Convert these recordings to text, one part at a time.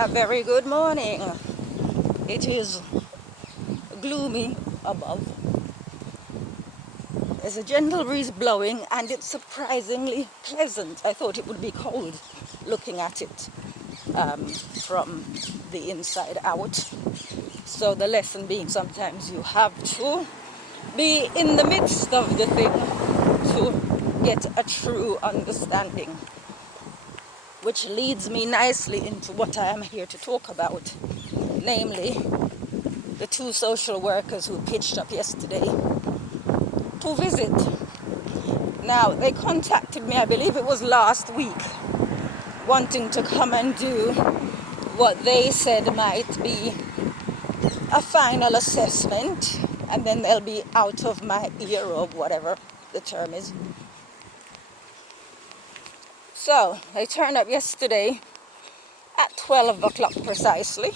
A very good morning. It is gloomy above. There's a gentle breeze blowing and it's surprisingly pleasant. I thought it would be cold looking at it from the inside out. So the lesson being sometimes you have to be in the midst of the thing to get a true understanding. Which leads me nicely into what I am here to talk about, namely the two social workers who pitched up yesterday to visit. Now, they contacted me, I believe it was last week, wanting to come and do what they said might be a final assessment, and then they'll be out of my ear or whatever the term is. So, they turned up yesterday at 12 o'clock precisely,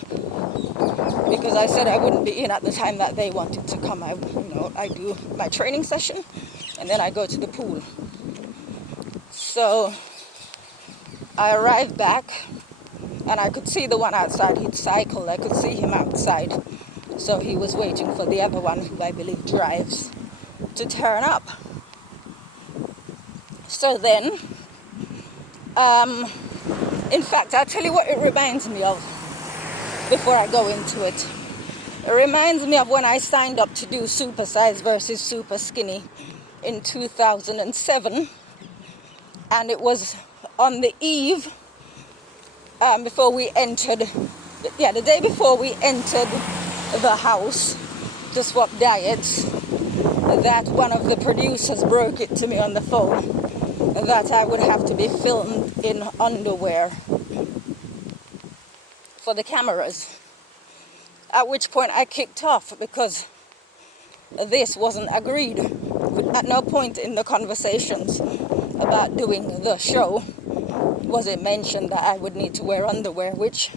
because I said I wouldn't be in at the time that they wanted to come. I do my training session, and then I go to the pool. So, I arrived back, and I could see the one outside. He'd cycled. I could see him outside. So he was waiting for the other one, who I believe drives, to turn up. So then, in fact, I'll tell you what it reminds me of before I go into it. It reminds me of when I signed up to do Super Size versus Super Skinny in 2007. And it was on the eve before we entered, the day before we entered the house to swap diets, that one of the producers broke it to me on the phone that I would have to be filmed in underwear for the cameras. At which point I kicked off because this wasn't agreed. At no point in the conversations about doing the show was it mentioned that I would need to wear underwear, which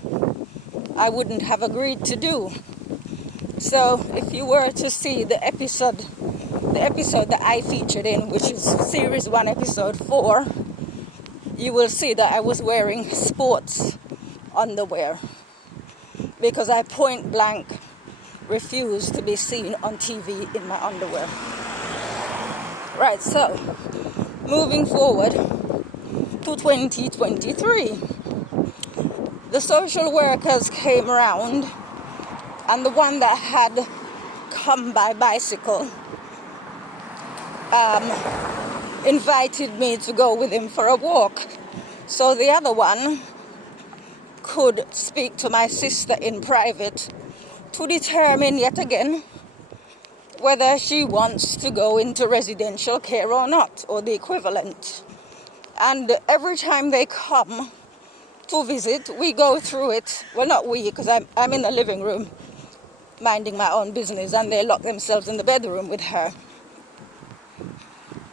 I wouldn't have agreed to do. So if you were to see the episode that I featured in, which is Series 1, Episode 4, you will see that I was wearing sports underwear because I point blank refused to be seen on TV in my underwear. Right, so moving forward to 2023, the social workers came around, and the one that had come by bicycle invited me to go with him for a walk. So the other one could speak to my sister in private to determine yet again whether she wants to go into residential care or not, or the equivalent. And every time they come to visit, we go through it. Well, not we, because I'm in the living room minding my own business, and they lock themselves in the bedroom with her.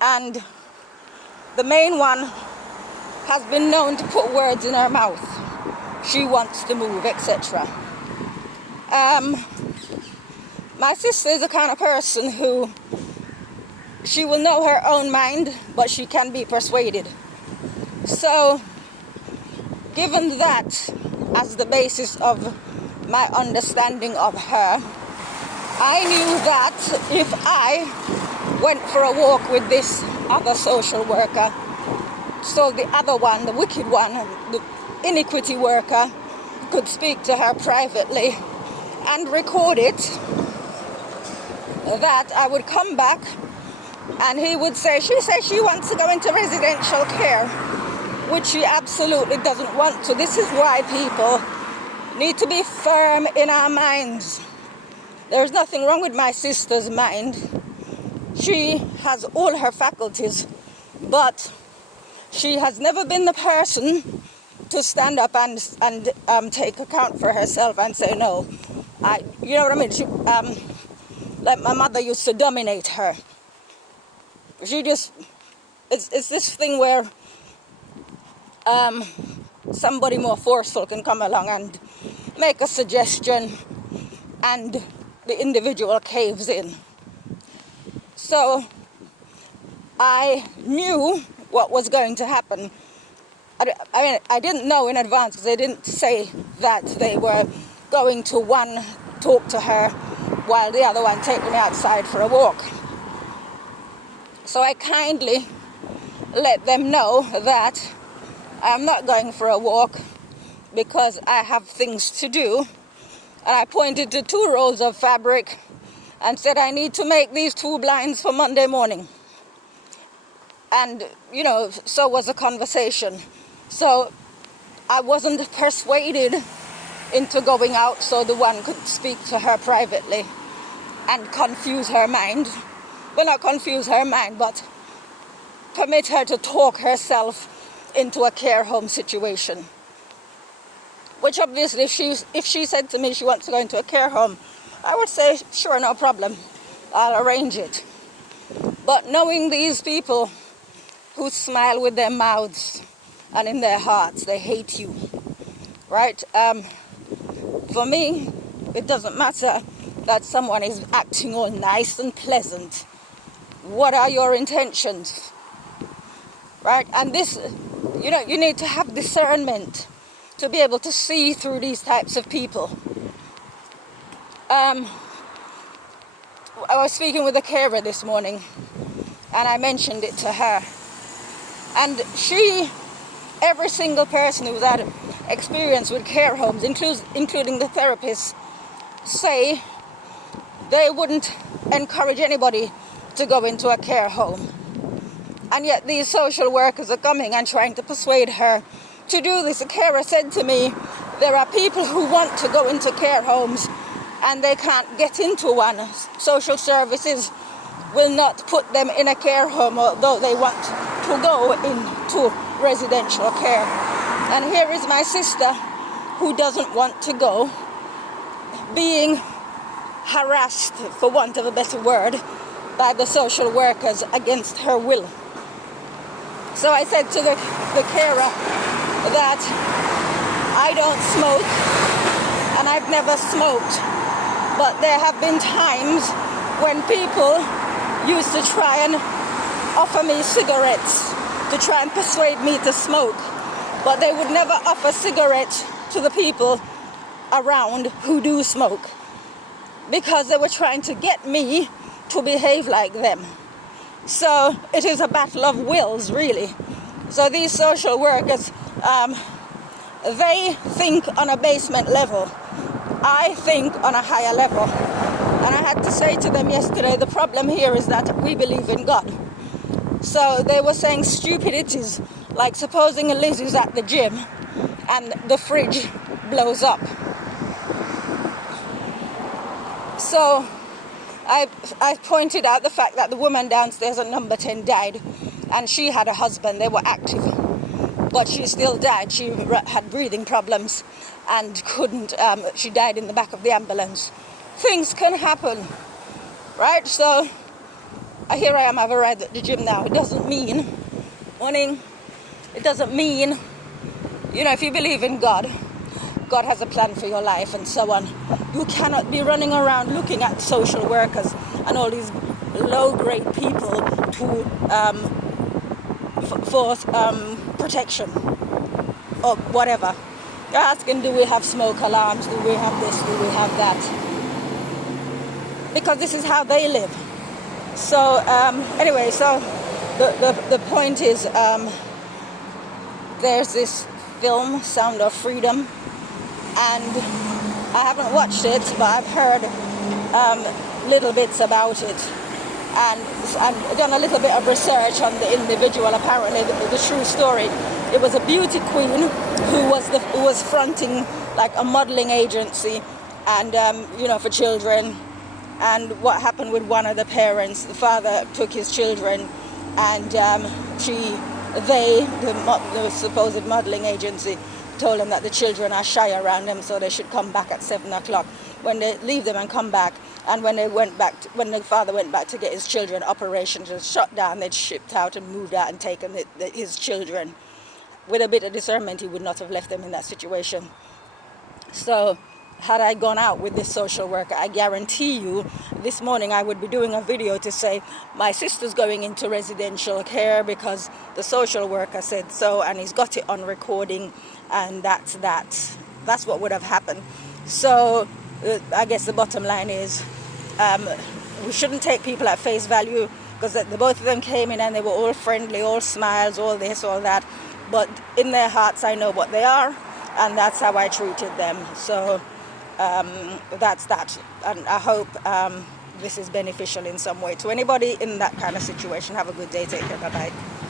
And the main one has been known to put words in her mouth. She wants to move, etc. My sister is the kind of person who, she will know her own mind, but she can be persuaded. So, given that as the basis of my understanding of her, I knew that if I went for a walk with this other social worker, so the other one, the wicked one, the iniquity worker, could speak to her privately and record it, that I would come back and he would say, she says she wants to go into residential care, which she absolutely doesn't want to. This is why people need to be firm in our minds. There's nothing wrong with my sister's mind. She has all her faculties, but she has never been the person to stand up and take account for herself and say, no, you know what I mean? She, like my mother used to dominate her. She just, it's this thing where somebody more forceful can come along and make a suggestion and the individual caves in. So I knew what was going to happen I didn't know in advance because they didn't say that they were going to one talk to her while the other one taking me outside for a walk. So I kindly let them know that I'm not going for a walk because I have things to do. And I pointed to 2 rolls of fabric and said I need to make these 2 blinds for Monday morning. And, so was the conversation. So I wasn't persuaded into going out so the one could speak to her privately and confuse her mind. Well, not confuse her mind, but permit her to talk herself into a care home situation. Which obviously, if she said to me she wants to go into a care home, I would say, sure, no problem, I'll arrange it. But knowing these people who smile with their mouths and in their hearts, they hate you, right? For me, it doesn't matter that someone is acting all nice and pleasant. What are your intentions, right? And this, you need to have discernment to be able to see through these types of people. I was speaking with a carer this morning, and I mentioned it to her. And every single person who's had experience with care homes, including the therapists, say they wouldn't encourage anybody to go into a care home. And yet these social workers are coming and trying to persuade her to do this. A carer said to me, there are people who want to go into care homes and they can't get into one. Social services will not put them in a care home, although they want to go into residential care. And here is my sister who doesn't want to go, being harassed, for want of a better word, by the social workers against her will. So I said to the carer that I don't smoke and I've never smoked, but there have been times when people used to try and offer me cigarettes to try and persuade me to smoke, but they would never offer cigarettes to the people around who do smoke because they were trying to get me to behave like them. So it is a battle of wills, really. So these social workers, they think on a basement level. I think on a higher level. And I had to say to them yesterday, the problem here is that we believe in God. So they were saying stupidities, like supposing Liz is at the gym and the fridge blows up. So I pointed out the fact that the woman downstairs on number 10 died, and she had a husband. They were active, but she still died. She had breathing problems and couldn't, she died in the back of the ambulance. Things can happen, right? So here I am, I've arrived at the gym now. It doesn't mean, if you believe in God, God has a plan for your life and so on. You cannot be running around looking at social workers and all these low-grade people for protection or whatever. You're asking, do we have smoke alarms? Do we have this? Do we have that? Because this is how they live. So anyway, so the point is, there's this film, Sound of Freedom, and I haven't watched it, but I've heard little bits about it, and I've done a little bit of research on the individual. Apparently, the true story. It was a beauty queen who was fronting like a modeling agency, and for children. And what happened with one of the parents? The father took his children, and the supposed modeling agency, told them that the children are shy around them, so they should come back at 7 o'clock. When they leave them and come back, and when the father went back to get his children, operations was shut down. They'd shipped out and moved out and taken his children. With a bit of discernment, he would not have left them in that situation. So had I gone out with this social worker, I guarantee you this morning I would be doing a video to say my sister's going into residential care because the social worker said so, and he's got it on recording, and that's that. That's what would have happened. So I guess the bottom line is we shouldn't take people at face value, because the both of them came in and they were all friendly, all smiles, all this, all that. But in their hearts, I know what they are, and that's how I treated them. So that's that. And I hope this is beneficial in some way to anybody in that kind of situation. Have a good day. Take care. Bye-bye.